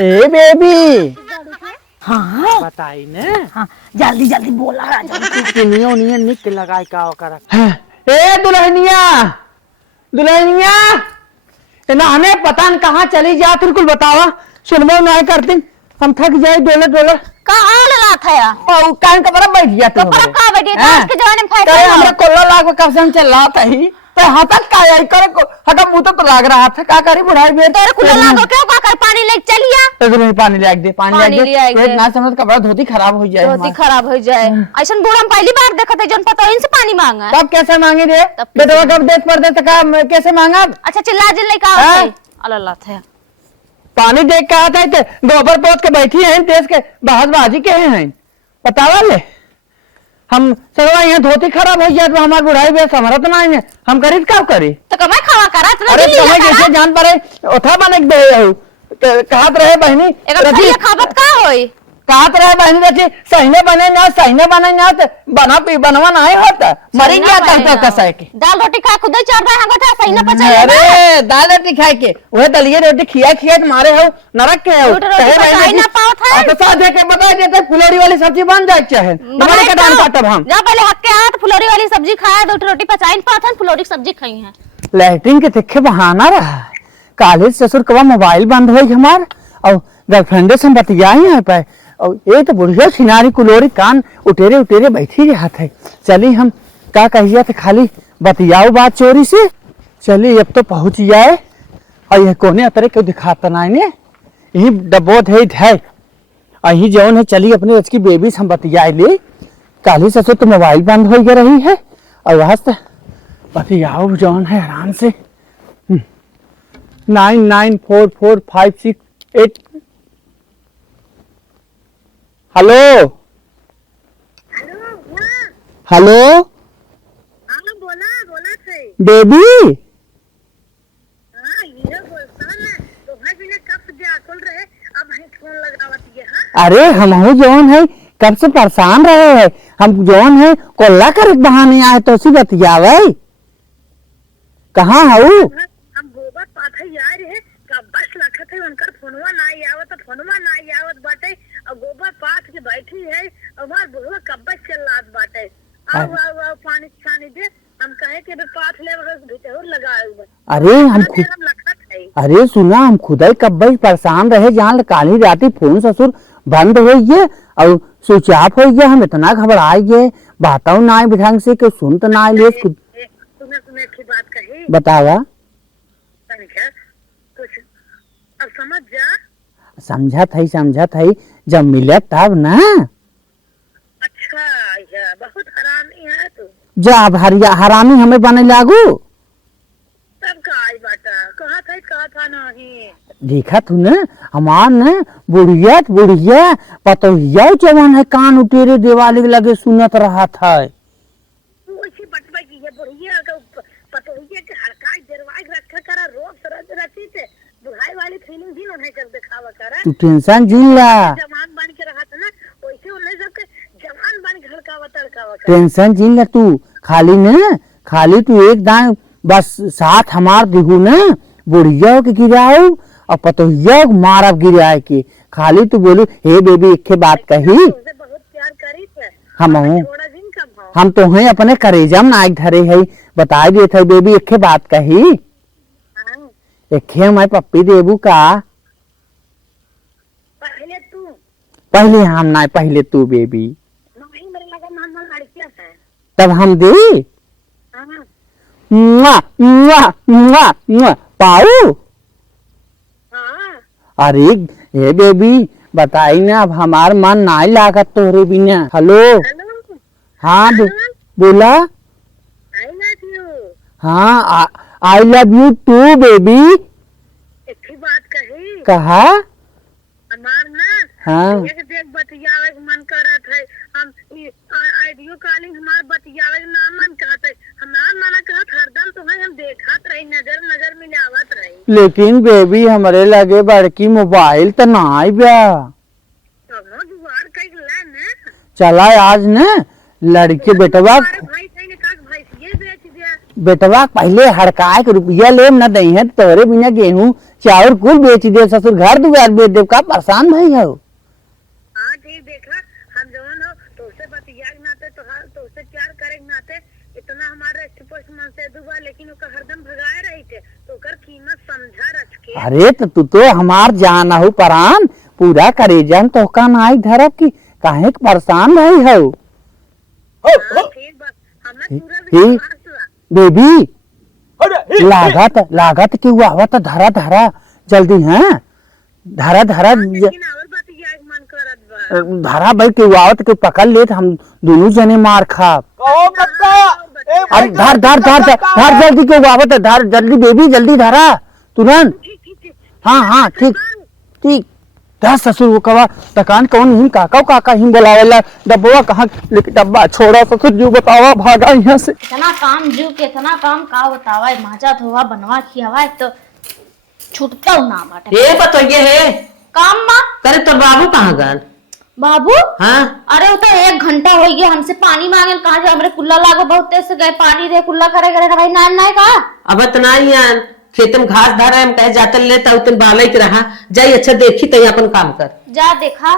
ए baby. हाँ बताई ने। हाँ जल्दी जल्दी बोला राजा। किनियो नियन निक लगाई का ओकर। ए दुल्हनिया दुल्हनिया इन्हें पता न कहाँ चली जा तुमको बतावा सुनबो नहीं करती हम थक जाए डोलर डोलर कहाँ लगा था यार और कान का बड़ा बैठ गया तो पर कहाँ बैठी है आज के जमाने में फायदा है हमरा कोल्ला लाग में कब से चल रहा था ही तो हाथ तक का यार कर को हटा मुंह तो लाग रहा था का करी बुढ़ाई में तेरे कुल्ला लागो क्यों का कर पानी लेके चलिया तो नहीं पानी ले दे पानी ले दे ना समझ कपड़ा धोती खराब हो जाए धोती खराब हो जाए ऐसा बूढ़ा हम पहली बार देखा थे जन पता इनसे पानी मांगा तब कैसे मांगे रे बेटा कब देख पड़ते तो का कैसे मांगा अच्छा चिल्ला जिल्ले का अल्लाह था पानी देख के आता है तो गोबर पोत के बैठी है देश के बहसबाजी के हैं बतावा ले हम सरवा यहाँ धोती खराब हो जाए तो हमारे बुढ़ाई भी समरत ना है हम करी क्या करी तो कमाई खावा करा अरे तुम्हें कैसे जान पड़े उठा बने कहत रहे बहनी खाबत का होई कहत रहे बहनी रची सहीने बने ना तो बनवा नहीं होता मरी गया करते कसाई के दाल रोटी खा खुद चार बार हम था सही ना पचा अरे दाल रोटी खाए के वह दलिए रोटी खिया मारे हो नरक के हो कहे ना पाओ था तो साथ के बता देते फुलौरी वाली सब्जी बन जाए चाहे तुम्हारे का डाल काटब हम जा पहले हक के हाथ फुलौरी वाली सब्जी खाया दो रोटी पचाइन पात है फुलौरी सब्जी खाई है लैट्रिन के देखे बहाना रहा कॉलेज ससुर कब मोबाइल बंद हो हमार और गर्लफ्रेंड से बतियाई है पे और ये तो बुढ़िया सिनारी कुलोरी कान उटेरे उटेरे बैठी रहा था चली हम क्या कहिए थे खाली बतियाओ बात चोरी से चली अब तो पहुंच जाए और ये कोने अतरे क्यों दिखाता ना इन्हें यही डब्बोत है यही जौन है चली अपने उसकी बेबी से हम बतियाए ले काली ससुर तो मोबाइल बंद हो गया रही है और वास्ते बतियाओ जौन है आराम से 994456 हेलो हेलो बोला थे बेबी अरे हम जौन है कब से परेशान रहे हैं हम जौन है कोल्ला कर बहाने आए तो उसी बतियावे कहाँ हूँ हम गोबर पाथे यार है बस लखत है उनकर फोनवा ना आवत बाटे और गोबर पाथ के बैठी है हमार बुढ़वा कब्बा चल रात बाटे आओ पानी दे हम कहे के पाथ ले भीतर लगाए अरे हम अरे सुना हम खुद ही कब्बा परेशान रहे जहाँ काली राती फोन ससुर बंद हो गए और स्विच ऑफ हो गया हम इतना घबराए गए बाताओ ना आए ढंग से कि सुन तो ना ले सुने की बात कही बतावा कुछ अब समझ जा समझा था जब मिले तब ना अच्छा बहुत हरामी है तू जब हरामी हमें बने लागू तब का आई बाटा कहा था नहीं देखा तू ने हमार ने बुढ़िया पतोहिया जवान है कान उटेरे देवाली लगे सुनत रहा था उसी बटवा की ये बुढ़िया का पतोहिया के हड़काई दरवाज रखा करा रोज सरज रची थे बुढ़ाई वाली फीलिंग भी उन्हें कर दिखावा करा तू टेंशन झील ला जवान बन के रहा था ना वैसे उन्हें सब के जवान बन के हड़कावा तड़कावा टेंशन झील ला तू खाली तू एक दान बस साथ हमार दिहू ने बुढ़िया के गिराओ और पतोहिया मारब गिराए के खाली तू बोलू हे बेबी एक बात कही बहुत प्यार करी थे हम तो हैं अपने करेजम नाक धरे है बता दिए थे बेबी एक बात कही एक मैं पप्पी देबू का पहले हम ना पहले तू बेबी तब हम दे पाऊ अरे हे बेबी बताई ना अब हमार मन नहीं लागत तोहरे बिना हेलो हाँ बोला हाँ I love you too baby बात कही कहा हमार ना हाँ देख बतियावे मन करत है हम आइडियो कॉलिंग हमार बतियावे ना मन कहत है हमार मना कहत हरदम तुम्हें हम देखत रही नजर मिलावत रही लेकिन बेबी हमारे लगे बड़की मोबाइल तो ना आई ब्या जुगाड़ कई ना चला आज न लड़के बेटवा भाई ने का भाई ये बेच दिया बेटवा पहले हड़काए के रुपया ले न दई है तोरे बिना गेहूं चावल कुल बेच दे ससुर घर दुआर बेच दे का परेशान भाई हो। हाँ ठीक देखा हम जवन हो तो उससे बतिया के नाते तो उससे प्यार करे के नाते इतना हमारे स्पोर्ट्स मन से दुआ लेकिन ओकर हरदम भगाए रही थे तो ओकर कीमत समझा रख के। अरे तो तू तो हमार जान हो परान पूरा करे जन तो का नाई धरब की काहे के परेशान भाई हो। हाँ, ठीक बात हमें पूरा विश्वास बा। बेबी लागत कि वो आवत धरा धरा जल्दी है धरा धरा लेकिन और बतिया के मन करत बा। धरा भाई के वो आवत के पकड़ ले तो हम दोनों जने मार खा। कहो कक्का अरे धर धर धर धर धर जल्दी के वो आवत धर जल्दी बेबी जल्दी धरा तुरंत। ठीक ठीक ठीक हाँ ठीक ठीक दस ससुर वो कवा तकान कौन हिम काका हिम बोलावेला डब्बा कहाँ डब्बा छोड़ा ससुर जो बतावा भागा यहाँ से। इतना काम जू के इतना काम का बतावा माजा धोवा बनवा खियावा तो छूटता ना बाटे। ये बतइए है काम माँ करे तो बाबू कहाँ गन? बाबू हाँ अरे वो तो 1 घंटा हो गया हमसे पानी मांगे कहा जा हमरे कुल्ला लागो बहुत तेज से गए पानी रे कुल्ला करे करे भाई नान ना का अब इतना ही यान खेत में घास धरा हम कहे जाते लेता उतन बालैत रहा जाई अच्छा देखी तई अपन काम कर जा देखा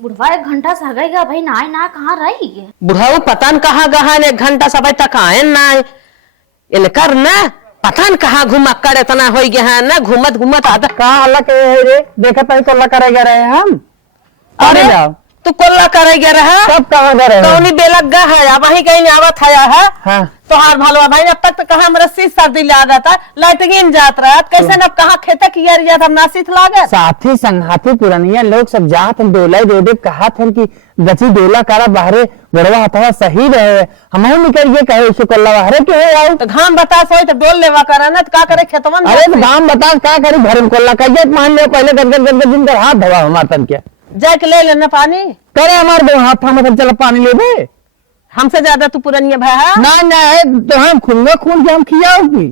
बुढ़वा 1 घंटा से गएगा भाई ना कहाँ रही है बुढ़ाऊ पता न कहाँ गहन 1 घंटा सब तक आए ना इनकर न पता न कहाँ घुमक्कड़ इतना हो गया है न घूमत आधा का अल्लाह के है रे देखा तई को अल्लाह करेगा रहे हम। अरे तू कोल्ला करे गया रहा सब कहाँ गए रहे कौनी बेलग्गा है अब वही कहीं आवत है हाँ तो हार भालवा भाई अब तक तो कहाँ रस्सी सर्दी लादा था लाइटिंग जात रहा कैसे न कहाँ खेता किया रिया था नासित लागे साथी संघाती पुरानिया लोग सब जात हम डोला दे कहा थे कि बची डोला कारा बाहरे बड़वा हथवा सही रहे हम निकल ये कहे उसको कल्ला बाहरे के है आओ तो घाम बता सोई तो डोल लेवा करा ना तो का करे खेतवन अरे तो दाम बता का करी भरे कोल्ला कहिए मान ले पहले गदगद दिन कर हाथ धवा हमार तन के जाके ले लेना पानी करे हमार दो हाथ था मतलब चल पानी ले दे हमसे ज्यादा तू पुरानिया भाई है ना ना है तो हम खून के हम खियाओगी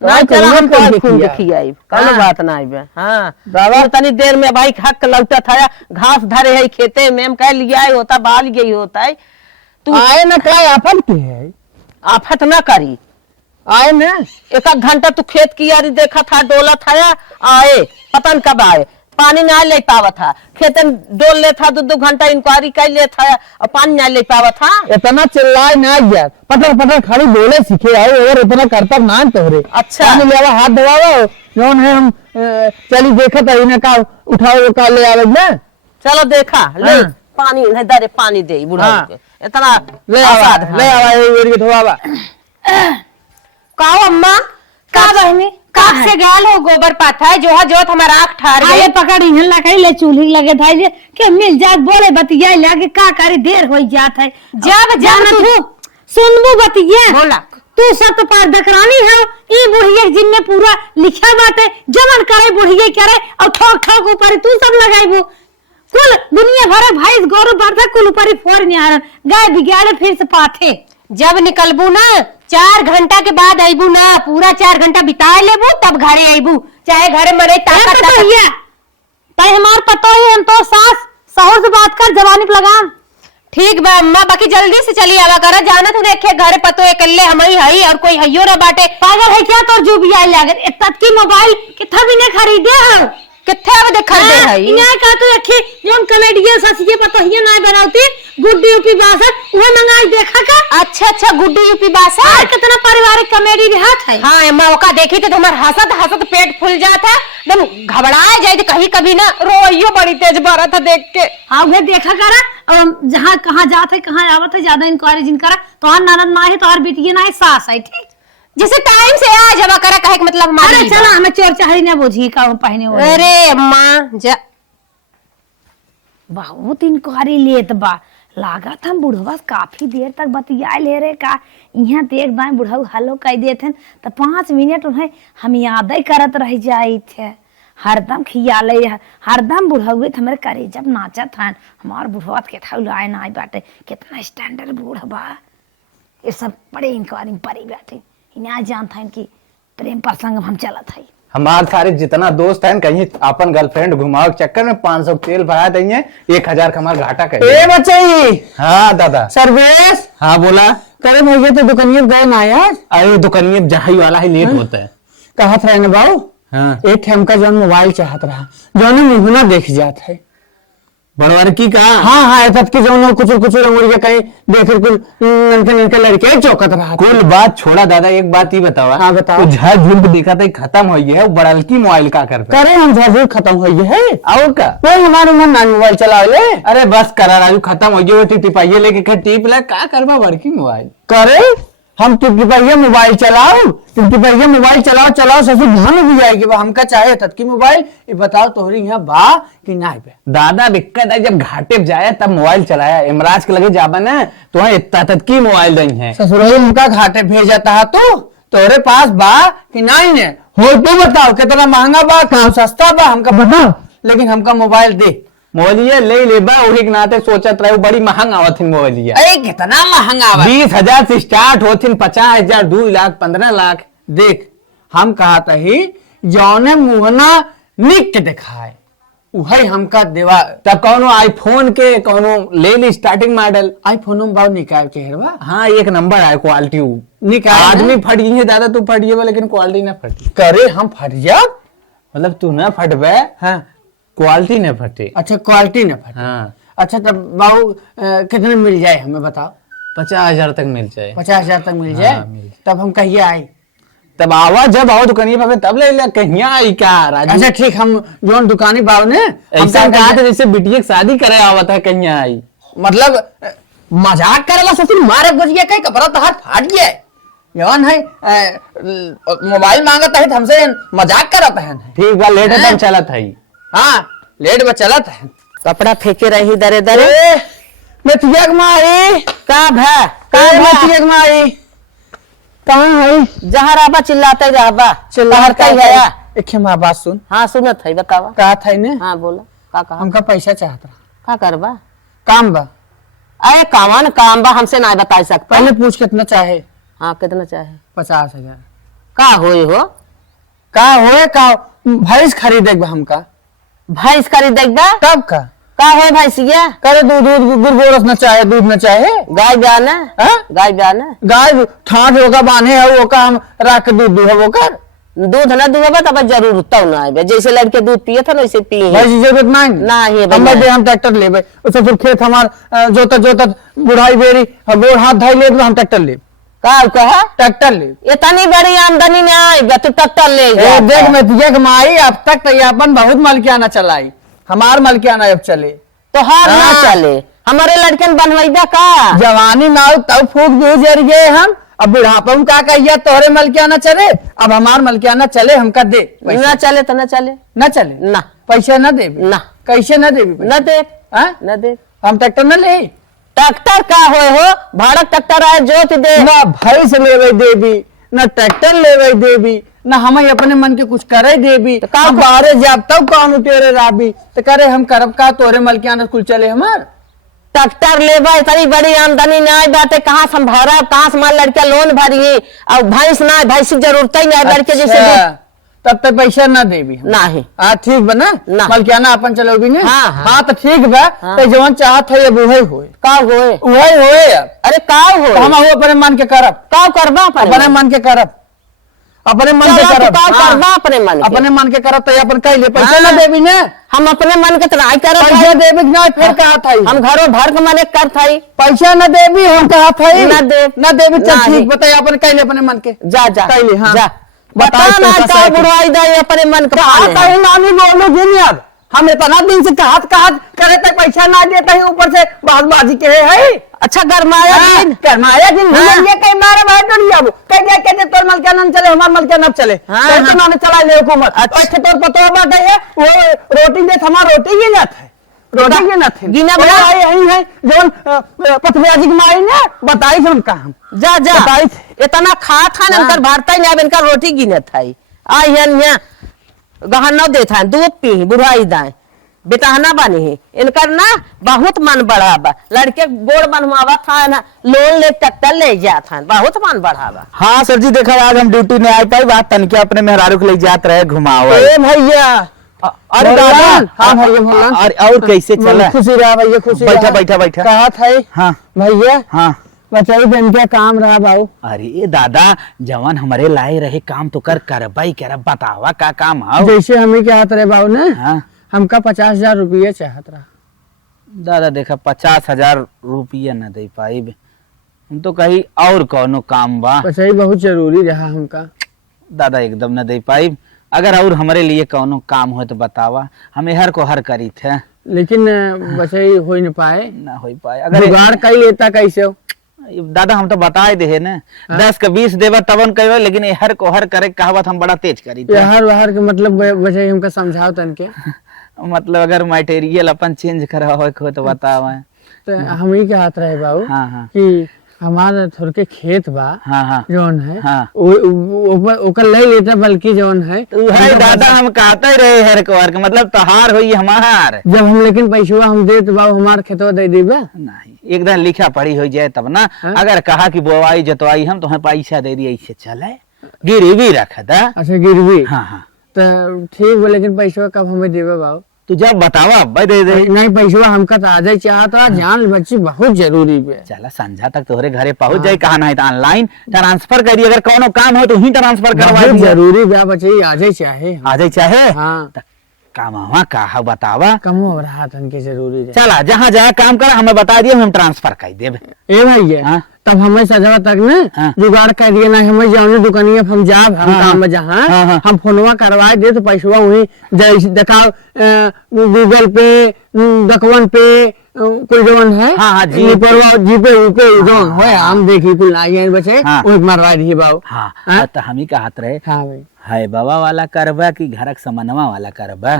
ना चला हम खून तो खून खिया। खियाई हाँ। कौनो बात ना आइबे हां बाबा तनी देर में भाई हक लौटा था घास धरे है खेते में हम कह लिया होता बाल गई होता है तू आए ना काय आफत के है आफत ना करी आए ना 1 घंटा तू खेत की यारी देखा था डोला था आए पता न कब आए पानी ना ले पावा था खेत में डोल ले था 2 घंटा इंक्वायरी कर ले था और पानी ना ले पावा था इतना चिल्लाए ना यार पटर खाली बोले सीखे आए और इतना करतब ना तोहरे अच्छा। पानी ले हाथ धोवाओ जौन है हम चली देखा था इन्हें का उठाओ का ले आवे ना चलो देखा ले हाँ। पानी नहीं दरे पानी दे बुढ़ा हाँ। के इतना ले आवा ये धोवावा काओ अम्मा का बहनी कब से गाल हो गोबर पाथा है जो जोत हमारा आँख ठार आले गए पकड़ इहन लकड़ी ले चूल्ही लगे था जे के मिल जात बोले बतिया लागे का करे देर हो जात है जब जाना तू सुनबू बतिया बोला तू सब पार दकरानी है ई बुढ़िया के जिम्मे पूरा लिखा बात है जमन करे बुढ़िया करे और ठोक ठोक ऊपर तू सब लगाइबू कुल दुनिया भर भाई गौरव बढ़ता कुल ऊपर फोर नहीं आ गाय बिगाड़े फिर से पाथे जब निकलबू ना 4 घंटा के बाद आईबू ना पूरा 4 घंटा बिता लेबू तब घरे आईबू चाहे घरे मरे ताकत ताई हमार पता है हम तो सास सहुर से बात कर जवानी पे लगाम ठीक बा अम्मा बाकी जल्दी से चली आवा कर जाना तू देखे घरे पतो अकेले हम ही हई और कोई हइयो ना बाटे पागल है क्या तो जो भी आई लागे इतना की मोबाइल कितना भी ने खरीदे हो किथे अब देख दे हई इन्हें का तो अखी जोन कॉमेडियन ससिए पता ही ना बनाती गुड्डी यूपी बासठ वो मंगाई देखा का अच्छा गुड्डू यूपी बासा और कितना पारिवारिक कॉमेडी भी हाथ है हाँ अम्मा ओका देखी तो तुम्हार हंसत पेट फूल जाता एकदम घबराए जाए तो कहीं कभी ना रोइयो बड़ी तेज बारा था देख के हाँ वे देखा करा जहाँ कहाँ जाते है कहाँ आवत है ज्यादा इंक्वायरी जिन करा तोहार ननद ना है तोहार बेटी ना है सास है ठीक जैसे टाइम से आ जब करा कहे के मतलब अरे हमारी चला हमें चोर चाहरी ना बुझी का पहने वो अरे अम्मा जा बहुत इंक्वायरी लेत बा लागत हम बुढ़वा काफी देर तक बतिया ले रे का यहाँ देख दाएं बुढ़ऊ हलो कह देते तो 5 मिनट उन्हें हम याद करत रह जाई थे हरदम खियाले हरदम बुढ़वे हमारे करे जब नाचत हन हमार बुढ़वा के था लाए ना आई बाटे कितना स्टैंडर्ड बुढ़वा ये सब बड़े इंक्वायरी पड़ी बैठे इन्हें जानता है कि प्रेम प्रसंग हम चलत है हमारे सारे जितना दोस्त हैं कहीं अपन गर्लफ्रेंड घुमाओ के चक्कर में 500 तेल भरा देंगे, 1000 का हमारा घाटा कर। ए बच्चे, हाँ दादा। सर्वेश। हाँ बोला। करे भैया तो दुकानिया गए ना यार। अरे दुकानिए जहाई वाला ही लेट होता है। कहा था ना बाबू, हाँ एक हमका जौन मोबाइल चाहत रहा, जौन मुहना देख जात है। बड़वर की कहा। हाँ हाँ, तब की जौन कुचुर कुचुर अंगुरिया कहीं देखे कुल ननके ननके लड़के चौकत रहा। कुल बात छोड़ा दादा, एक बात ही बतावा। हाँ बताओ। तो झड़ झुल देखा था खत्म हो गया है, बड़ल की मोबाइल का कर करे हम झड़ खत्म हो गए है। और का कोई हमारे मन ना मोबाइल चला ले। अरे बस करा राजू, खत्म हो गया वो टिपाइए लेके टिप ले, का करवा बड़की मोबाइल। करे हम टिपटिपाइया मोबाइल चलाओ, टिपटिपाइया मोबाइल चलाओ चलाओ ससुर ध्यान भी जाएगी। हमका चाहे तत्की मोबाइल, ये बताओ तोहरी यहाँ बा कि ना पे। दादा दिक्कत है, जब घाटे पे जाया तब मोबाइल चलाया, इमराज के लगे जाबा ना तो वहाँ इतना तत्की मोबाइल नहीं है। ससुर हमका घाटे भेजता है तो तोरे पास बा कि नहीं ने हो, तू बताओ कितना महंगा बा कहाँ सस्ता बा, हमका बताओ। लेकिन हमका मोबाइल दे। मोबाइलिया ले बा, वही के नाते सोचत रहे बड़ी महंगा आवत मोबाइलिया। अरे कितना महंगा बा। 20,000 से स्टार्ट होथिन, 50,000, 2 लाख, 15 लाख। देख हम कहा ही जौने मुहना निक के दिखाए वही हमका देवा। तब कौनो आईफोन के कौनो ले ली स्टार्टिंग मॉडल। आईफोन में बाव निकाल के हेरवा। हाँ एक नंबर है क्वालिटी। निकाल आदमी फट गई है दादा, तू फट गए लेकिन क्वालिटी ना फटी। करे हम फट जा, मतलब तू ना फटबे, हाँ क्वालिटी न फटे। अच्छा क्वालिटी न फटे। हाँ अच्छा तब बाबू कितने मिल जाए हमें बताओ। 50,000 तक मिल जाए। 50,000 तक मिल हाँ, जाए। मिल जाए। तब हम कहिए आए। तब आवा जब आओ दुकानी पे तब ले ले, कहीं आई क्या राजू। अच्छा ठीक, हम जोन दुकानी बाबू ने ऐसा कहा था जैसे बिटिया की शादी करे आवा था, कहीं आई। मतलब मजाक करेला ससुर, मारे गुज गया कहीं कपड़ा तो हाथ फाट गया यौन है। मोबाइल मांगता है तो हमसे मजाक करता है। ठीक बा, लेट है तब चला था। हाँ लेट में चला था। कपड़ा फेंके रही दरे दरे। मैं तुझे मारी का भा तुझे मारी कहाँ है। जहाँ रहबा चिल्लाते रहबा, चिल्लाता कहता ही है। एक माँ बात सुन। हाँ सुनत है, बतावा। कहा था ने हाँ बोला, का कहा? हमका पैसा चाहता का करबा? काम बा। अरे कावन काम बा, हमसे ना बता सकता। पहले पूछ कितना चाहे। हाँ कितना चाहे? 50,000। का होए हो? का होए का भैंस खरीदे हमका। भैंस खरीद बा? तब का होए भैंसिया? करे दूध गोरस न चाहे, दूध न चाहे। गाय ब्याना? हाँ? गाय ब्याना? गाय ठाठ होगा बांधे है वो का हम राख के दूध दूह वो कर। दूध ना दूहबा तब जरूर तो ना आए, जैसे लड़के दूध पिए था ना वैसे पिए। भैंस की जरूरत नहीं। नहीं हम ट्रैक्टर लेबे, उससे फिर खेत हमार जोतत बुढ़ाई बेरी गोड़ हाथ धाई ले हम ट्रैक्टर ले। का कहा? ट्रैक्टर ले। इतनी बड़ी आमदनी नहीं आई, तू ट्रैक्टर ले जा। ए, देख मैं तुझे कमाई अब तक तो अपन बहुत मलकियाना चलाई, हमार मलकियाना अब चले तो हार ना हाँ। चले, हमारे लड़कन बनवाइबा का? जवानी में आओ तब फूक दे जर गए हम, अब बुढ़ापा में का कहिया तोहरे मलकियाना चले, अब हमार मलकियाना चले हमका दे। ना चले तो ना चले। न चले ना पैसा न देबी। ना कैसे न देबी? न दे, हाँ? न दे। हम ट्रैक्टर न ले। ट्रैक्टर का होए हो? भाड़ा ट्रैक्टर आए जोत दे। न भैंस लेवे देबी, न ट्रैक्टर लेवे देबी, न हम अपने मन के कुछ करे देबी। तो का हम बाहरे जाब तब कौन उतेरे राबी तो करे हम करब का तोरे मलकियाना कुल चले हमार। ट्रैक्टर लेबा, इतनी बड़ी आमदनी ना आई बाटे, कहाँ संभारा, कहाँ से हमारे लड़के लोन भरिए, और भैंस ना भैंस की जरूरत ही नहीं लड़के जैसे दूध। तब तक पैसा न देबी हम। नहीं। हाँ ठीक बा ना, ना। मलकियाना अपन चलोगी ना। हाँ, हाँ। हाँ तो ठीक बा। हाँ। तो जवन चाहत है अब वही होए, का होए? वही होए अब। अरे का होए? तो हम अपने मन के करब, का करबा अपने मन के करब, अपने मन के करब। का हाँ। करबा अपने मन के? अपने मन के करब तो अपन कह ले पैसा हाँ। न देबी ना। हम अपने मन के त्राई करो, पैसा देबी ना फिर कहा था हम घरों भर के मने कर थाई। पैसा न देबी हम कहा था न दे, न देबी। चल नहीं। ठीक बताइए अपन कह ले अपने मन के। जा जा कह ले। हाँ जा, बता बताओ ना पैसा का है कि- बुढ़वाई दे अपने मन के कहा पाले। कहीं नानी बोलो जिन अब हम इतना दिन से कहत करे तक पैसा ना देता है, ऊपर से बाजी के है। अच्छा गरमाया हाँ, दिन। करमाया दिन हाँ। ये कई बार भाई डर अब कह दे के तोर मलकियाना न चले, हमार मलकियाना न चले। हाँ, तो हाँ। ना चला ले हुकूमत। अच्छा। अच्छा तोर पतो बात है वो रोटी दे, हमार रोटी गिनत है, रोटी गिनत है। गिना वो बना? आई यही है जोन पतव्याजी की माई ने बताई हम काम। जा जा, बताई इतना खा था ना हाँ। इनकर भारता ही नहीं, इनका रोटी गिने थाई। आ यहाँ गहन न दे था, दूध पी बुढ़वाई दाए। बेटाना बनी है इनकर ना बहुत मन बढ़ा बा लड़के गोड़ बनवावा था ना लोन ले ट्रैक्टर ले जात हन बहुत मन बढ़ा बा। हाँ सर जी देखा आज हम ड्यूटी नहीं आ पाई बात तनके अपने मेहरारू को ले जात रहे घुमाओ। ए भैया अरे दादा हाँ भैया भगवान और कैसे चला? खुशी रहा भैया खुशी बैठा बैठा बैठा। कहा था हाँ भैया हाँ बताइए दिन क्या काम रहा बाबू? अरे दादा जवान हमारे लाए रहे काम तो कर भाई कह रहा बतावा का काम आओ। जैसे हमें क्या हाथ रहे बाबू ने हाँ हमका 50,000 रुपये चाहत रहा। दादा देखा 50,000 रुपया न दे पाई हम तो कहीं और कौनो काम बा। बचाई बहुत जरूरी रहा हमका। दादा एकदम न दे पाई अगर और हमारे लिए कौनो काम हो तो बतावा हम हर को हर करी थे लेकिन बचाई हो नहीं पाए ना हो पाए अगर जुगाड़ कई लेता कैसे हो? दादा हम तो बताए दे ना 10 का 20 देवा तब कहे लेकिन हर को हर करे कहावत हम बड़ा तेज करी थे। हर बाहर के मतलब बचाई हमका समझाओ तन के मतलब अगर मटेरियल अपन चेंज करा हो तो बतावा। तो हम ही के हाथ रहे बाबू हाँ हाँ कि हमारे थोड़ के खेत बा हाँ हाँ जौन है हाँ ओकर ले लेता बल्कि जौन है दादा हम कहते रहे हर को हर मतलब तहार हुई हमार जब हम लेकिन पैसा हम दे तो बाबू हमार खेतवा दे दीबे नहीं एकदम लिखा पढ़ी हो जाए तब ना। अगर कहा कि बोवाई जतवाई हम तुम्हें पैसा दे दिए ऐसे चले गिरवी रखा था। अच्छा गिरवी हाँ हाँ तो ठीक है लेकिन पैसा कब हमें देवे बाबू? तू जब बतावा अब दे दे। नहीं पैसा हमका तो आज ही चाहता जान बच्ची बहुत जरूरी है। चला संझा तक तोहरे घरे पहुंच जाए कहा नहीं तो ऑनलाइन ट्रांसफर करिए अगर कोनो काम हो तो ही ट्रांसफर करवा बहुत जरूरी है बच्ची आज ही चाहे आ जाए चाहे हाँ कामवा कहा बतावा कम हो रहा तन के जरूरी है। चला जहाँ जहाँ काम कर हमें बता दिए हम ट्रांसफर कर देब। ए भैया हाँ? तब हमें सजवा तक न हाँ? जुगाड़ कर दिए ना हमें जाने दुकानिया हम जाब हम हाँ, काम में जहाँ हाँ, हाँ। हम फोनवा करवा दे तो पैसा वही जैसे दिखाओ गूगल पे दकवन पे कोई जवन है हाँ, हाँ, जी जीपे ऊपे जवन है हम देखी कुल आई बचे हाँ। वो मरवा दिए बाबू। हाँ हाँ? तो हम ही कहत रहे हाँ भाई है बाबा वाला करबा कि घरक समनवा वाला करबा?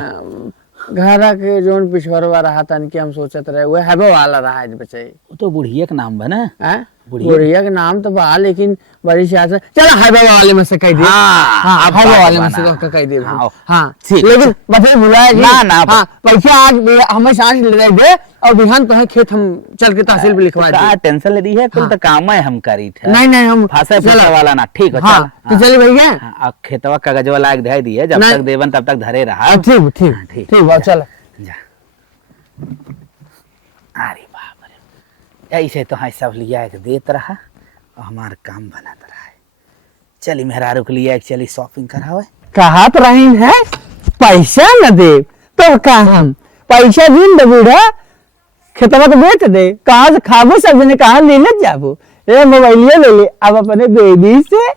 घर के जोन पिछवरवा रहा तन के हम सोचत रहे वो हैबो वाला रहा है बचे। वो तो बुढ़िया के नाम बना बुढ़िया के नाम तो बा लेकिन बड़ी सियासत चलो हैबो वाले में से कह दे। हाँ, हाँ अब हैबो बात वाले में बना। से तो कह दे हाँ, हाँ ठीक, लेकिन बता बुलाया ना, ना, हाँ पैसा आज हमें सांस ले दे और बिहान तो है खेत हम चल के तहसील पे लिखवा का दे। टेंशन ले दी है कुल तो काम है हम करी थे। नहीं नहीं हम फांसे फूसे वाला ना ठीक हो हाँ चल। तो चलिए भैया हाँ, अब खेतवा कागजवा लायक दे दिए जब नहीं। तक देवन तब तक धरे रहा। ठीक ठीक ठीक। ठीक बात चल जा अरे बाप रे ऐसे तो है सब लिया एक देत रहा और हमार काम बनत रहा है। चली मेहरारू के लिए चली शॉपिंग करावे। कहा तो रही है पैसा न दे तो कहा पैसा दिन दे बूढ़ा खेतवा तो बेच दे कहाँ से खाबो सब जने कहाँ लेने जाबो। ए मोबाइलिया ले ले अब अपने बेबी से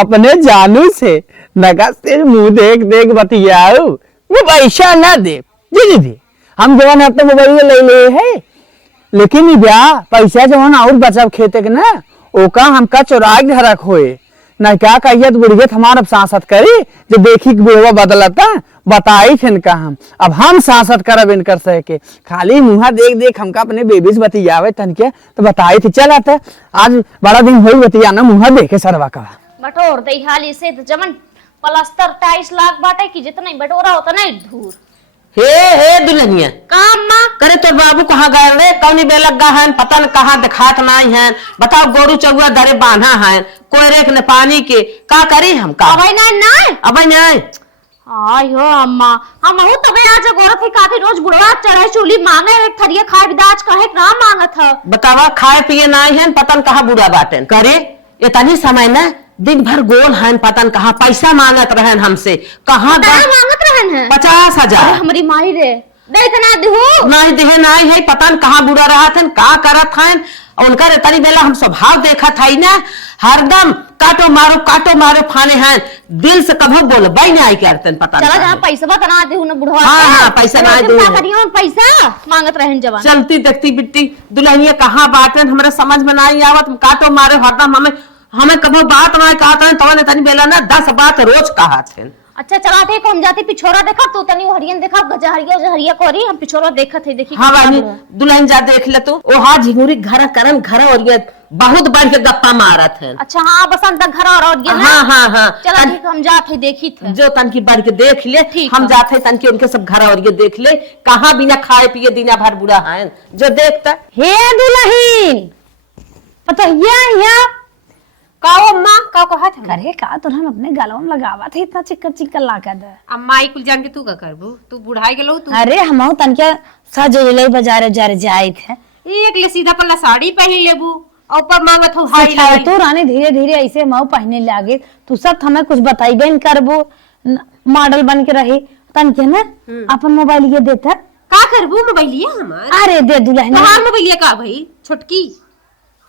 अपने जानू से नगा से मुंह देख देख बतियाओ वो पैसा ना दे जी दे हम जवान अब तो मोबाइल ले ले है लेकिन ब्याह पैसा जवान और बचाव खेते के ना ओका हमका चोराग धरक होए ना क्या कहिए तो बुढ़ियत हमार अब सांसत करी जो देखी कि बुढ़वा बदलता बताई थे इनका अब हम सांसत करब इनकर सह के खाली मुहा देख देख हमका अपने बेबी से बतियावे तन के तो बताई थी चल आता आज बड़ा दिन हो बतियाना मुहा देखे सरवा का बटोर दे हाली से तो जमन प्लास्टर टाइल्स लाग बाटे कि जितना ही बटोरा होता ना धूर हे दुल्हनिया काम माँ करे तोर बाबू कहाँ गए रे कौनी बेलक गा है पता न कहाँ दिखात नहीं है बताओ गोरू चौआ दरे बांधा है कोई रेख ने पानी के का करी हम का अबे ना अब नहीं आयो अम्मा हम हूं तबे आज गोरत ही काफी रोज बुढ़वा चढ़े चूली मांगे एक थरिया खाए बिदाज कहे ना मांगत ह बतावा खाए पिए नहीं है पता न कहाँ बुढ़ा बाटे करे इतनी समय न दिन भर गोल है पता न कहाँ पैसा मांगत रहन हमसे कहाँ मांगत रहन है 50,000 हमारी माई रे दे तना देहु नहीं देहे नहीं है पता न कहाँ बुढ़ा रहा थे का करत है उनका इतनी बेला हम स्वभाव देखा था ना हरदम काटो मारो फाने हैं दिल से कभी बोल बाई नहीं करते पता चला जहाँ पैसा बतना देहु ना बुढ़वा हाँ, पैसा ना देहु। क्या करियो पैसा मांगत रहन जवान चलती देखती बिट्टी दुल्हनिया कहाँ बाटन हमारे समझ में नहीं आवत काटो मारो हरदम हमें कभी बात ना कहते तो इतनी बेला ना 10 बात रोज कहा थे अच्छा चला ठीक हम जाते पिछोरा देखा तू तनी हरियन देखा गजहरिया कोरी हम पिछोरा देखत है देखी हाँ वाली दुल्हन जा देख ले तू ओ हाँ झिंगुरी घर करन घर और ये बहुत बढ़ के गप्पा मारत है। अच्छा हाँ बसंत घर और ये ना हाँ हाँ हाँ चला ठीक हम जाते देखी थे जो तन की बढ़ के देख ले ठीक हम है। जाते तन के उनके सब घर और ये देख ले कहाँ बिना खाए पिए दिना भर बुरा है जो देखता हे दुल्हन पता या काओ अम्मा काओ कहा था अरे का तो हम अपने गलवा में लगावा थे इतना चिकन चिकन लाकर दे। अम्मा ई कुल जान के तू का करबू तू बुढ़ाई गेलो तू अरे हम तनके सजले बाजार जाए थे एक ले सीधा पल्ला साड़ी पहन लेबू और ऊपर मांगत हो हाई सिखाए तू रानी धीरे धीरे ऐसे मऊ पहने लागे तू सब हमें कुछ बताइबे न करबो मॉडल बन के रही तनके ना अपन मोबाइल ये देता का करबू मोबाइलिया हमार अरे दे दुल्हन कहां मोबाइलिया का भाई छोटकी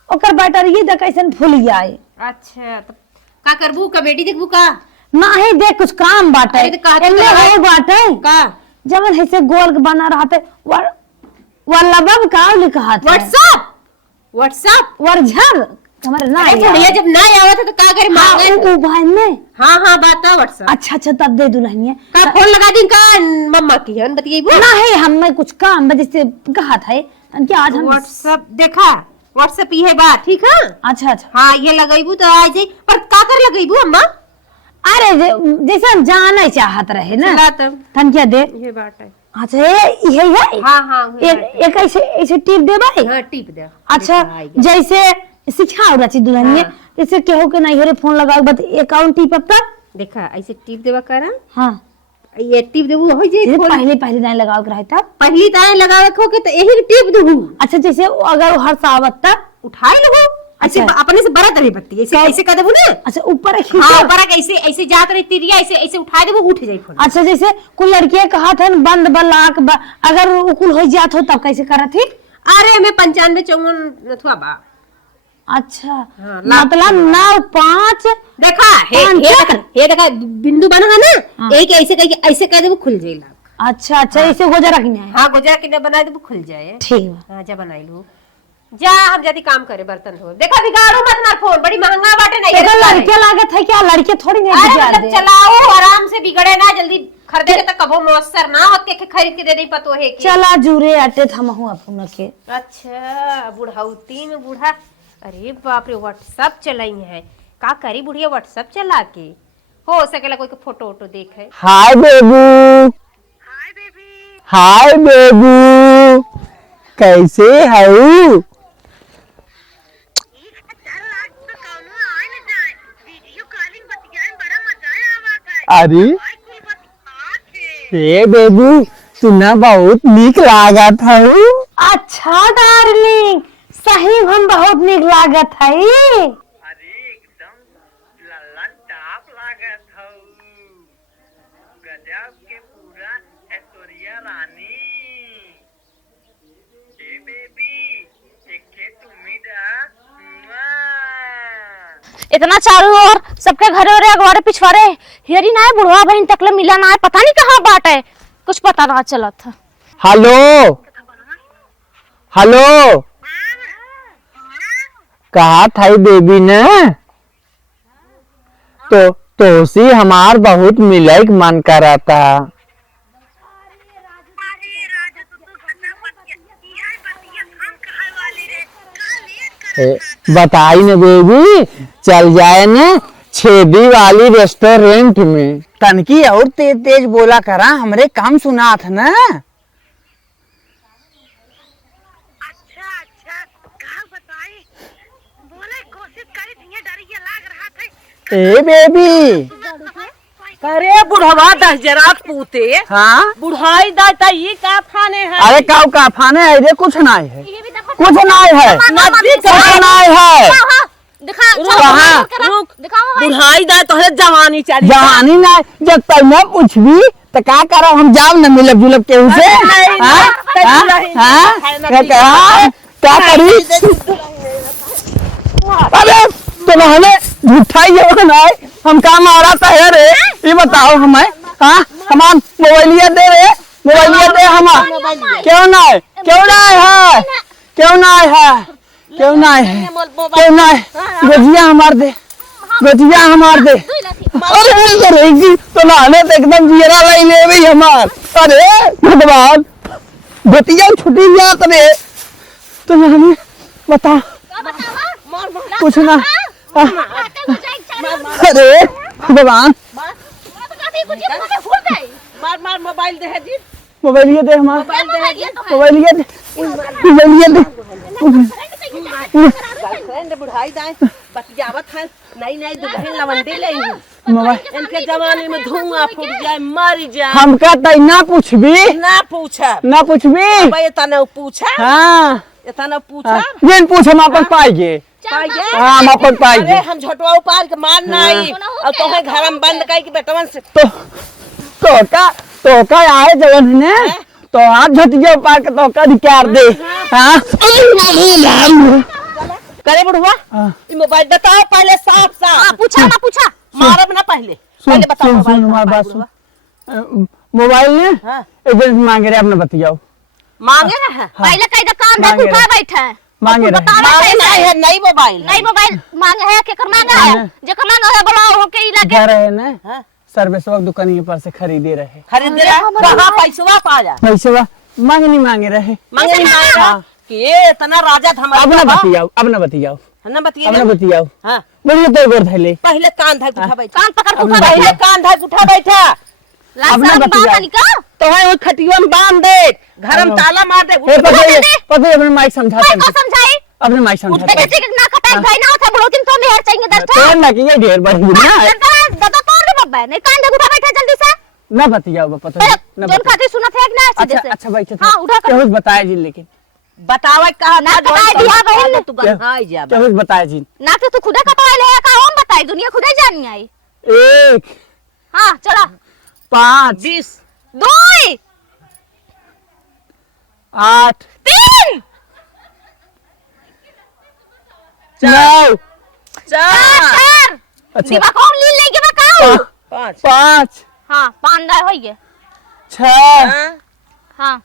ओकर बैटरी दे कैसन फूल जाए। अच्छा तो का करबू कॉमेडी देखबू का नहीं देख कुछ काम बाटे अरे तो कहते एमे तो है बाटे का जब ऐसे गोल बना रहते वल्लभ का लिखा था व्हाट्सएप वर्झर हमारे ना बढ़िया जब ना आवत है तो का करे मांगे उ भाई में हां हां बात है व्हाट्सएप अच्छा अच्छा तब दे दुल्हनिया का फोन लगा दी का मम्मा की हन बतिएबू नहीं हमें कुछ काम वजह से कहा था कि आज हम व्हाट्सएप देखा व्हाट्सएप ये बात ठीक है अच्छा अच्छा हाँ ये लगाइबू तो आ जाई पर का कर लगाइबू अम्मा अरे जैसे हम जाना चाहत रहे ना चला तब तन क्या दे ये बात है अच्छा ये है हाँ हाँ एक ऐसे ऐसे टिप दे भाई हाँ टिप दे अच्छा जैसे सिखाओ रची दुल्हनिया जैसे केहू के नहीं रे फोन लगाओ बत अकाउंट टिप अब तक देखा ऐसे टिप देवा करा हाँ ये टिप देबू हो जाई जैसे पहले पहले नहीं लगाओ के रहे तब पहली ताए लगा रखो के तो यही टिप देबू अच्छा जैसे अगर हर सावत तक उठाई लो ऐसे अच्छा। अपने से बरत रही बत्ती ऐसे ऐसे कर देबू ना अच्छा ऊपर एक हाँ खींचो। ऊपर ऐसे ऐसे जात रही तिरिया ऐसे ऐसे उठा देबू उठ जाई फोन अच्छा जैसे कुल लड़कियां कहा था बंद बलाक अगर उकुल हो जात हो तब कैसे करत थी अरे मैं 95 54 नथुआ बा अच्छा हाँ, मतलब 9 5 देखा हे देखा बिंदु बना है ना एक ऐसे करके ऐसे कर देबू खुल जाई लाग अच्छा अच्छा ऐसे हो जा रखना है हाँ गुजरा के बना देबू खुल जाए ठीक है हाँ जा बनाई लो जा हम जल्दी काम करे बर्तन धो देखा बिगाड़ो मत ना फोन बड़ी महंगा बाटे नहीं अगर लड़के लागत है क्या लड़के थोड़ी नहीं अरे बिगाड़ मतलब दे चलाओ आराम से बिगड़े ना जल्दी खरीदे के तो कबो मौसर ना होत के खरीद के दे नहीं पतो है कि चला जुरे आटे थमहु अपन के अच्छा बुढ़ाउती में बूढ़ा अरे बाप रे व्हाट्सएप चलाई है का करी बुढ़िया व्हाट्सएप चला के हो सकेला कोई के फोटो वोटो देखे हाय बेबू हाय बेबू कैसे हऊ अरे हे बेबू तू ना बहुत नीक लागत हऊ। अच्छा डार्लिंग सही हम बहुत निक लागत है अरे एकदम लल्लन टाप लागत हऊ गजब के पूरा ऐश्वर्या रानी ए बेबी एके तुम्ही दा इतना चारों ओर सबके घरे और अगवारे पिछवारे हेरी ना है बुढ़वा बहन तकले मिला ना है पता नहीं कहाँ बाट है कुछ पता ना चला था। हेलो हेलो कहा था बेबी ने तो सी हमार बहुत मिले मन करा था। बताई न बेबी चल जाए न छेदी वाली रेस्टोरेंट में तनकी और तेज तेज बोला करा हमरे काम सुना था ना। ए बेबी अरे बुढ़वा 10 जरात पूते हाँ बुढ़ाई दाता ये का फाने है अरे का फाने है रे कुछ नहीं है कुछ नहीं है कुछ नहीं है कहाँ बुढ़ाई दा तो है जवानी चाहिए जवानी नहीं जब तक मैं पूछ भी तो क्या करो हम जाओ न मिलब जुलब के उसे क्या करी अरे तो हमें झूठा ही है हम काम आ रहा था रे ये बताओ हमें हाँ हमार मोबाइलिया दे रे मोबाइलिया दे हमार क्यों नहीं है क्यों नहीं है गजिया हमार दे बचिया हमार दे। अरे करेगी तो लाने तो एकदम जीरा लाई ले भाई हमार। अरे भगवान बतिया छुटी गया तबे तो हमें बता कुछ ना। अरे भगवान मार मोबाइल दे है जी। मोबाइल ये दे हमार। मोबाइल ये दे। मोबाइल ये दे। गर्लफ्रेंड बुढ़ाई दाए बतियावत है नई दुल्हन लवंडी ले मोबाइल इनके जमाने में धुआं फूट जाए मर जाए। हमका तई ना पूछबी ना पूछा ना पूछबी। भाई इतना पूछा हाँ इतना पूछा जिन पूछ हम अपन पाएंगे। पाइए हाँ हम अपन अरे पाएंगे। हम झोटवा उपार के मार ना आई और तोहे घर में बंद कर के बेटवन से तो का आए जवन ने तो हाथ झटिया पार के तो का अधिकार दे। हाँ करे बुढ़वा हाँ। ये मोबाइल बताओ पहले साफ साफ। पूछा ना पूछा मारब ना पहले सुन पहले बताओ सुन सुन मोबाइल हमारी कहाँ बात है, सुन। मोबाइल ने हाँ। एजेंट मांगे रहे अपने बतियाओ। मांगे ना है पहले कई दुकान मांगे उठा रहे। बैठा है मांगे रहे। मांगे नहीं है नई मोबाइल नई मोबाइल मांगे है केकर मांगा है जेकर मांगा है बुलाओ के इलाके घर है ना हाँ। सर्वेसवक दुकान के पास से खरीदे रहे। खरीद रहा कहाँ पैसा पाया पैसे मांगे नहीं मांगे रहे। मांगे नहीं मांगा हाँ। कि ये इतना राजा था अब ना बतियाओ अब ना बतियाओ ना अब बतिए ना बतियाओ। हाँ बोलिए तो गोर धैले पहले कान धाक उठा बैठा कान पकड़ के अब उठा ना बैठा पहले कान धाक उठा बैठा अब ना लाल बतियाओ। बाबा निका तो है वो खटिया में बांध दे घर में ताला मार दे ए पता अपने माइक समझा मैं को समझाई अपने माइक समझा उठते कैसे ना कटाई भाई ना होता बुढ़ो दिन तो मेहर चाहिए दर्द तो ना कि ये ढेर बड़ी दुनिया है। दादा तोड़ दे बाबा नहीं कान दे उठा बैठा जल्दी से ना बतियाओ पता ना जोन खाती सुनत है कि ना सीधे अच्छा से अच्छा बैठे हाँ उठा कर कुछ बताया जी लेकिन बतावे कहा ना कटाई दिया बहन तू गंहाई जा कुछ बताया जी ना तो तू खुदा कटवा ले का हम बताई दुनिया खुदा जानी आई 1 हां चला 5 20 2 8 3 9 4 अच्छा दिवा कौन ली लेके बताओ 5 5 हां 5 दाय होई गए 6 हां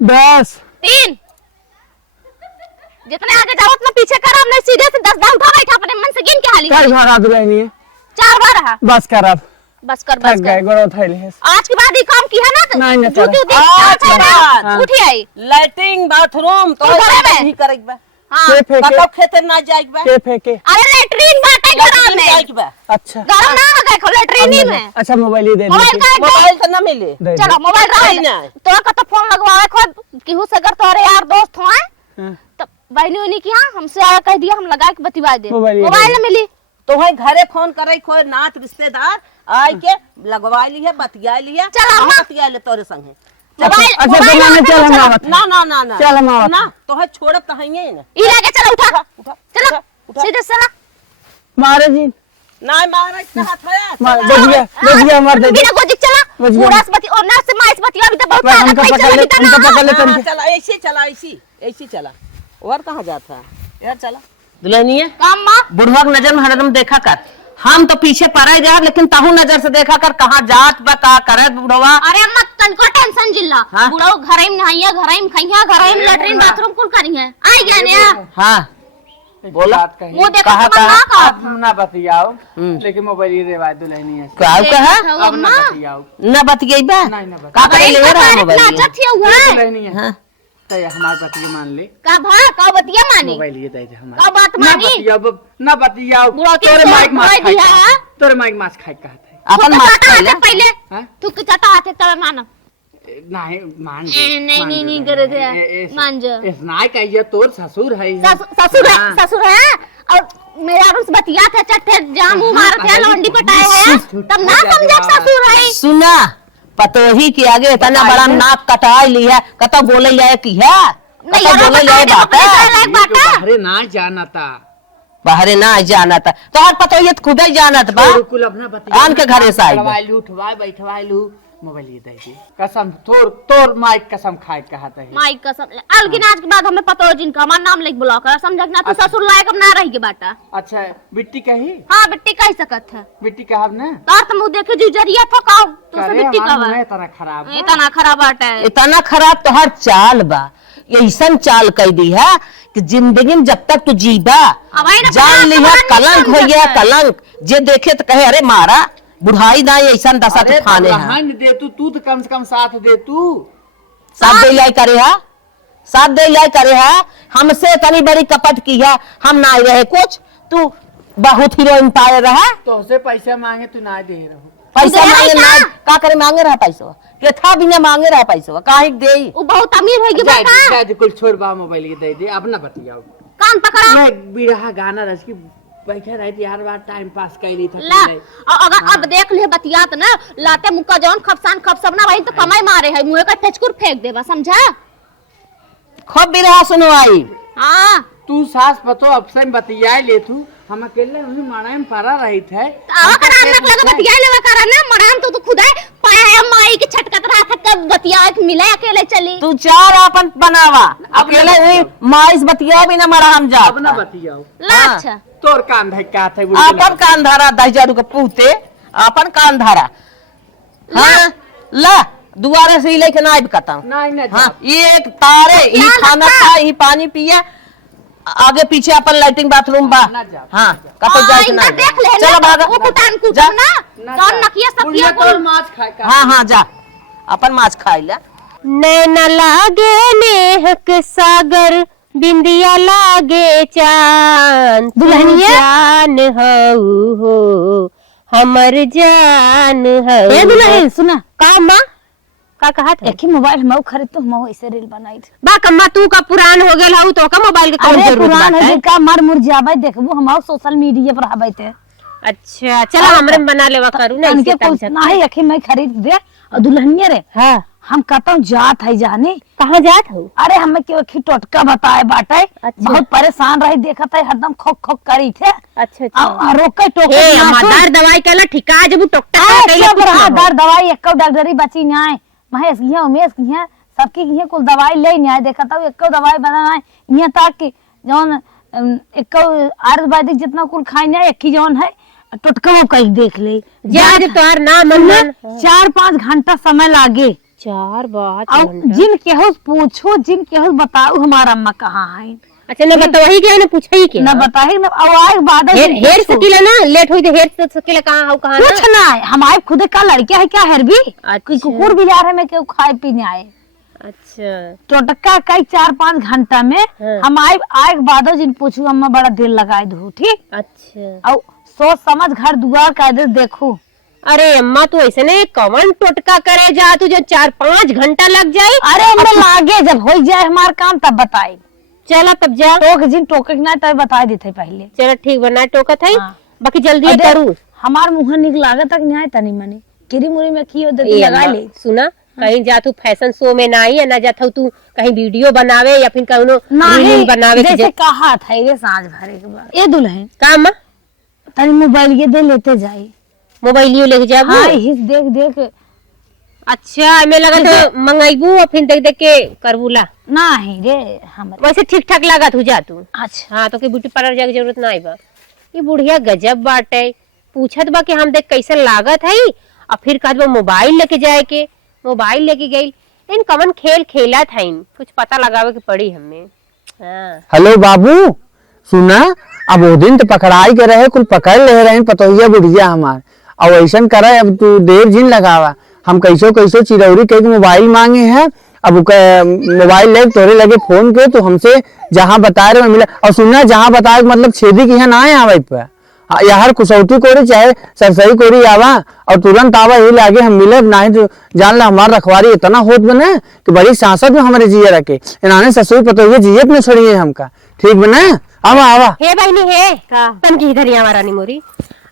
10 3 जितने आगे जाओ उतना पीछे कर हमने सीधे से 10 दाव उठा बैठा अपने मन से गिन के हाली कर घर आ दुलहनी 4 बार रहा बस कर अब बस कर थक बस गए कर गोड़ो थैले है आज के बाद ये काम किया ना तो नहीं, नहीं, जूती चलो। उठी हाँ। उठी आई लैट्रिन बाथरूम तो तू घरे में? नहीं करेक बा हां के फेंके कतौ खेते ना जाइक बा के फेंके अरे लेटरिन बाटे घर लैट्रिन में जाइक बा अच्छा घर ना आ गए खो लेटरिन ही में अच्छा मोबाइल ही दे मोबाइल दे का मोबाइल तो ना मिले दे चलो मोबाइल नहीं, रहा नहीं। तो का तो फोन लगवावे खो केहू से अगर तोरे यार दोस्त हो हाँ। तो बहनी उनी की हां हमसे आया कह दिया हम लगा के बतिवा दे मोबाइल ये मोबाइल दे। ना मिली तो है घरे फोन करे कोई नात रिश्तेदार आए के लगवा लिया बतिया लिया चल हम अम्मा। बतिया ले तोरे संगे मोबाइल अच्छा मोबाइल तो मैंने रखा चल तो हम चलो। आवत ना चल हम आवत ना तो है छोड़ब तो है ना ई लगे चलो उठा उठा चलो उठा। सीधे चला मारे जी ना मारे इतना हाथ है मार बजिया मार दे बिना गोजिक चला बजिया। पूरा से बती और ना से माइस बतिया भी तो बहुत मैं ताकत हमको है पकड़ ले चला हमको पकड़ ले हाँ, तन चला ऐसे चला ऐसी चला और कहाँ जाता है यार चला दुल्हनिया काम मां बुढ़वा के नजर में हरदम देखा कर हम तो पीछे पड़ा जा लेकिन ताहू नजर से देखा कर कहाँ जात बा का करे बुढ़वा अरे अम्मा तनको टेंशन जिल्ला हाँ? बुढ़ाओ घरे में नहाइया घरे में खइया घरे में लेटरिन बाथरूम कुल करिए आई गया ने हाँ बोला वो देखो कहा तुम ना का आप ना बतियाओ लेकिन मोबाइल ही देवा दुलहनी है क्या कहा अब ना बतियाओ न बतियाई बा नहीं ना बतियाओ का करे ले रहा मोबाइल नाचत हिया हुआ दुलहनी है हाँ तो ये हमारी बतिया मान ले का भा का बतिया मानी मोबाइल ये दे दे हमारा का बात ना मानी बतियाओ ना बतियाओ बुढ़ौती तोरे तो माइक मास मोबाइल खाई दिया है। तोरे माइक मास खाई कहते हैं अपन मार पहले पहले हाँ? तू के चाटा आते तब मानो नहीं मान नहीं करे थे मान जा इस नाय का ये तोर ससुर है ससुर हाँ। ससुर है और मेरा उस बतिया थे चट्टे जामू मार थे लौंडी पटाए है तब ना समझे ससुर है सुना पतोही के आगे इतना बड़ा नाक कटाई ली है कतो बोले जाए की है कतो बोले जाए बात है बाहरे ना जाना था बाहरे ना जाना था तो हर पतोही तो खुद ही जाना था बा कुल अपना बतिया आन के घरे से आई बा। करवाई लू उठवाई बैठवाई लू मोबाइल ये दे दे कसम तोर माइक कसम खाए कहते हैं माइक कसम अलगिन आज के बाद हमें पता हो जिनका हमारा नाम लिख बुला कर समझ ना तू ससुर लायक अब ना रही के बाटा अच्छा बिट्टी कही हाँ बिट्टी कह सकत है बिट्टी कहब ना तार तो मुंह देखे जुजरिया तो का तू से करे बिट्टी हमार का मुंह इतना खराब इतना खराब बाटा है इतना खराब तो हर चाल बा ऐसा चाल कह दी है कि जिंदगी में जब तक तू जीबा अब आई ना जान पता, लिया पता नहीं कलंक हो समझ गया है। कलंक। जे देखे तो कहे अरे मारा बुढ़ाई ना ऐसा दशा अरे तूफाने है। रहन दे तू तो कम से कम साथ दे तू। साथ दे लाई करे है, साथ दे लाई करे है। हमसे तनी बड़ी कपट की है, हम ना रहे कुछ, तू बहुत हीरोइन पाए रहा। तो से पैसा मांगे तू ना दे रहो। पैसा दे मांगे रहा ना का करे, मांगे रहा पैसा के था बिना मांगे रहा पैसा काहे के देई। वो बहुत अमीर होगी जाए बता। जाए कुल छोड़ बा मोबाइल के दे दे अब ना बतियाओ। कान पकड़ा मैं बिरहा गाना रच की बैठे रही थी हर बार टाइम पास कर रही था। ला अगर अब देख ले बतियात ना लाते मुक्का जौन खपसान खप सब ना भाई तो कमाई मारे है मुंह का ठचकुर फेंक देबा समझा। खूब बिरहा सुनवाई। हां तू सास पतो अब से बतिया ले तू हम अकेले उन्हीं माना में पड़ा रही थे। आवा करा नक लगा बतिया लेवा करा ना मरान तो खुदा पाया है माई की छटकत रहा था कब बतिया मिले अकेले चली। तू चार अपन बनावा अकेले ही माइस बतिया भी ना मरा हम जा। अब ना बतियाओ। ला अच्छा तोर कान धक्का थे अपन कान धारा 10,000 के पूते अपन कान धारा। हाँ ला दुआरे से ही लेके ना आइब कता। नहीं नहीं हाँ ये एक तारे ही खाना खा ही पानी पिया आगे पीछे अपन लैट्रिन बाथरूम बा। हाँ कतो जाए के ना देख ले चलो भाग वो कुटान जा। कुटम ना कौन नकिया सकिया को माछ खाए का। हाँ हाँ जा अपन माछ खाई ला। नैन लागे नेहक सागर बिंदिया लागे चांद दुल्हनिया? जान हऊ हो हमर जान हऊ। ए दुल्हन सुना का माँ का कहा था? एक ही मोबाइल हम खरीद तो हम ऐसे रील बनाई थी। बा कम्मा तू का पुरान हो गेल हऊ तो का मोबाइल के कौन अरे जरूरत पुरान बाटे? है का मर मुरझाबे देखबो हम सोशल मीडिया पर आबे थे। अच्छा चला हमरे में बना लेवा करू ना इनके इसके कुछ टेंशन। ना है अखी मैं खरीद दे और दुल्हनिया रे हाँ हम कहता जात है जाने। कहाँ जात हूँ? अरे हमें क्यों अखी टोटका बताए बाटे। अच्छा। बहुत परेशान रही देखत है हरदम खोक खोक करी थे। अच्छा अच्छा रोके टोके हे ना सुन। मदार दवाई कला ठिका जब टोकटा आ, कैले सब कुछ रहा ना दर दवाई एको डॉक्टरी बची न्याय महेश की उमेश की सबकी की कुल दवाई ले न्याय देखता हूँ एको दवाई बना यहाँ तक कि जौन एको आयुर्वेदिक जितना कुल खाई न्याय एक ही जौन है टोटका कहीं देख ले जा जब तोहार ना मन 4-5 घंटा समय लागे। चार बात और जिन केहू पूछो जिन केहू बताओ हमारा अम्मा कहाँ है। अच्छा न बतावही के न पूछई के न बताही न अब आए बाद हेर सकीला ना लेट होई तो हेर सकीला कहां हो कहां कुछ ना है हमारे खुद का लड़का है क्या है भी अच्छा। कुकुर बिलार है में केहू खाए पीने आए अच्छा टोटका कई 4-5 घंटा में हाँ। हम आए बाद जिन पूछू अम्मा बड़ा दिल लगाए दू ठीक अच्छा और सोच समझ घर दुआर का दे देखू। अरे अम्मा तू ऐसे ने कौन टोटका करे जा तू जो 4-5 घंटा लग जाए। अरे हमें लागे जब हो जाए हमार काम तब बताई। चला तब जा टोक जिन टोके ना तब बता देते पहले। चला ठीक बना टोकत है हाँ। बाकी जल्दी अरे, करू। हमार मुंह निक लागत तक न्याय तनी मनी किरी मुरी में की देती ए लगा अम्मा, ले। सुना कहीं जा तू फैशन शो में ना आई ना जाता तू कहीं वीडियो बनावे या फिर कहीं नहीं बनावे के जैसे कहा था ये सांझ भरे के बाद ए दुल्हन का अम्मा तनी मोबाइल ये दे लेते जाई। मोबाइलियो लेके जाबू। हाँ हिस देख देख अच्छा हमें लगा तो मंगाईबू और फिर देख देख के करबूला। नहीं रे हमरे वैसे ठीक ठाक लगा तू जा तू। अच्छा हाँ तो के ब्यूटी पार्लर जाके जरूरत ना आई बा। ये बुढ़िया गजब बाटे पूछत बा कि हम देख कैसे लागत है और फिर कहत बा मोबाइल लेके जाए के मोबाइल लेके गई इन कवन खेल खेला था इन कुछ पता लगावे के पड़ी हमें। हाँ हेलो बाबू सुना अब वो दिन तो पकड़ाई के रहे कुल पकड़ ले रहे पतोहिया बुढ़िया हमार और ऐसा करे अब तू देर जिन लगावा हम कैसो कैसो चिरौरी कह के मोबाइल मांगे हैं अब मोबाइल ले तोरे लगे फोन के तो हमसे जहाँ बताए रहे मिला और सुनना जहाँ बताए मतलब छेदी की यहाँ ना आवे पे यार कुसौटी कोरी चाहे सरसई कोरी आवा और तुरंत आवा यही लागे हम मिले नहीं तो जान ला हमार रखवारी इतना होत बने कि बड़ी सांसद में हमारे जिये रखे इन्होंने ससुर पतोहिया जियत में छोड़िए हमका ठीक बने आवा आवा। हे बहनी हे तन की इधर यहाँ रानी मोरी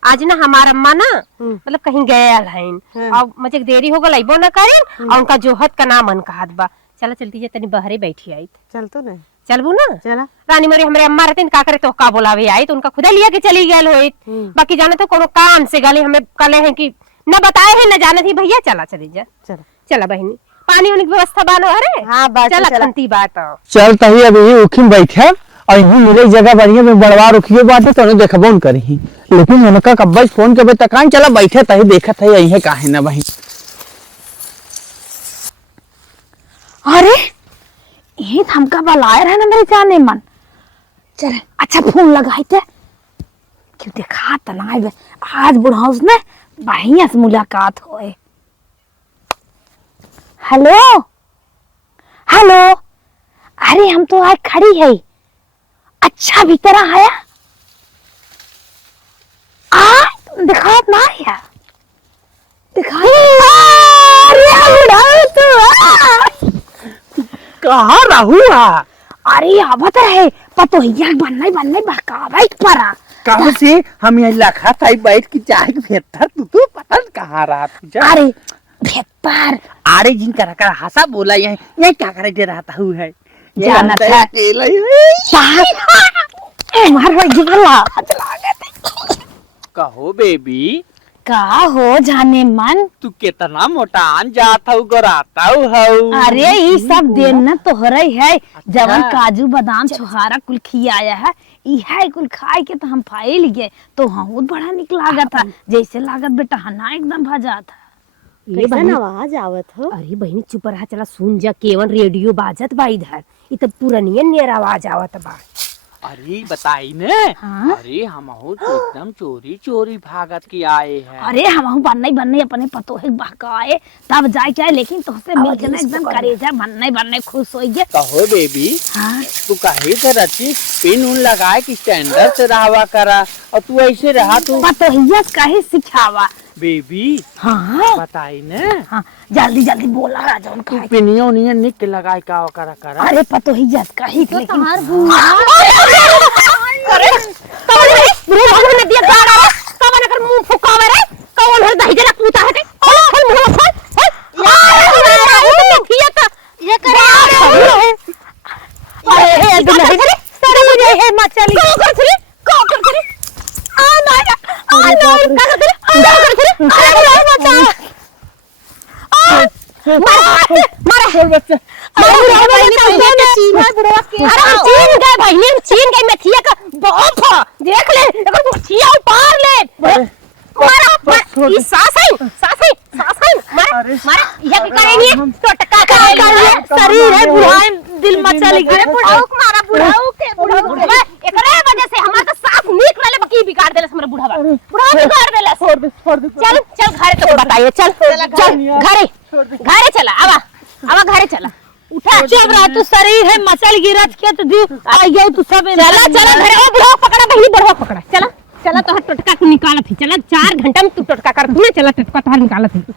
आज ना हमारा अम्मा ना मतलब कहीं गया है और मुझे देरी हो गई अबो ना करें और उनका जोहत का नाम मन कहत बा चला चलती जे तनी बहरे बैठी आई चल तो ना चलबू ना चला रानी मोरी हमारे अम्मा रहते का करे तो का बोलावे आई तो उनका खुदा लिया के चली गए होई बाकी जाने तो कोनो काम से गाली हमें कले हैं कि न बताए हैं न जाने थी भैया चला चली जा चला चला बहनी पानी उनकी व्यवस्था बानो अरे हाँ, बात चला चला। खंती बात चल तही अभी उखिम बैठे और यही मेरे जगह बढ़िया में बड़वा रुकियो बाटे तो देखबो न करही लेकिन उनका कब्बज फोन के तकान चला बैठे तही देखत है यही काहे ना बही। अरे ये हमका बलाए रहे ना मेरे जाने मन चल अच्छा फोन लगाई थे क्यों देखा त ना आइबे आज बुढ़ाउस ने बढ़िया से मुलाकात होए। हेलो हेलो, अरे हम तो आज खड़ी है। अच्छा भीतर आया आ दिखा ना आया दिखा कहाँ रहू अरे आवत रहे पतोहिया बनने बहकावे परा कब से हम यहाँ लखा था बैठ के चाय के भेतर तू पता नहीं कहाँ रहा तुझे। अरे भेतर अरे जिन कर हंसा बोला यही क्या करे दे रहा था है ये जानत अंदर है। अकेला ही है। मार हो गया कहो बेबी का हो जाने मन तू कितना मोटान जाता हूँ गोराता हूँ। अरे ये सब देन न तोहरे है जवन काजू बादाम छुहारा कुल खियाया है इहा कुल खाए के तो हम फाए लिए तो बहुत बड़ा निक लागत था जैसे लागत बेटा हना एकदम भजा था। कैसन आवाज आवत हो? अरे बहनी चुप रहा, चला सुन जा केवन रेडियो बाजत बा इधर। इ त पुरनियन नियर आवाज आवत बा। अरे बताई ने हाँ? अरे हम तो एकदम चोरी चोरी भागत के आए हैं। अरे हम बनने अपने पतो है बहकाए तब जाए चाहे लेकिन तुझसे मिल के ना एकदम करेजा बनने खुश हो गए। कहो बेबी हाँ? तू कहे थे रची पिन उन लगाए कि स्टैंडर्ड से रहवा करा और तू ऐसे रहा तू पतोहिया कहे सिखावा बेबी। हाँ बताई ने हाँ जल्दी जल्दी बोला राजा तू पिनिया उनिया निक के लगाए का करा करा। अरे पतोहिया कही तो लेकिन अरे कौन है मुंह भगवान ने दिया गाड़ा रे कौन अगर मुंह फुकावे रे कौन है दही जला पूता है खोल खोल मुंह खोल यार किया था ये करे अरे हे दुल्हन रे तेरे मुझे हे मचली को कर रे आ ना का कर रे अरे बता मार बच्चा चीन गए मेथिया का बहुत देख ले अगर मेथिया उतार ले मारा ये सास है मारा ये भी करेंगे टटका करेंगे शरीर है बुढ़ाए दिल मचल गए बुढ़ाऊ मारा बुढ़ाऊ एकरे वजह से हमारा तो साफ नीक रहले बाकी बिगाड़ देलस हमरे बुढ़ावा बिगाड़ देलस चल घरे तो बताइए चल घरे चला आवा घरे चला उठा चुप रहा तू शरीर है मचल गिरत के तो दी आइयो तू सब चला घरे ओ बुढ़ाऊ पकड़ा बहनी बुढ़ाऊ पकड़ा चला तो टटका निकालत ही चला 4 घंटा में तू टटका कर तूने चला टटका तो निकालत ही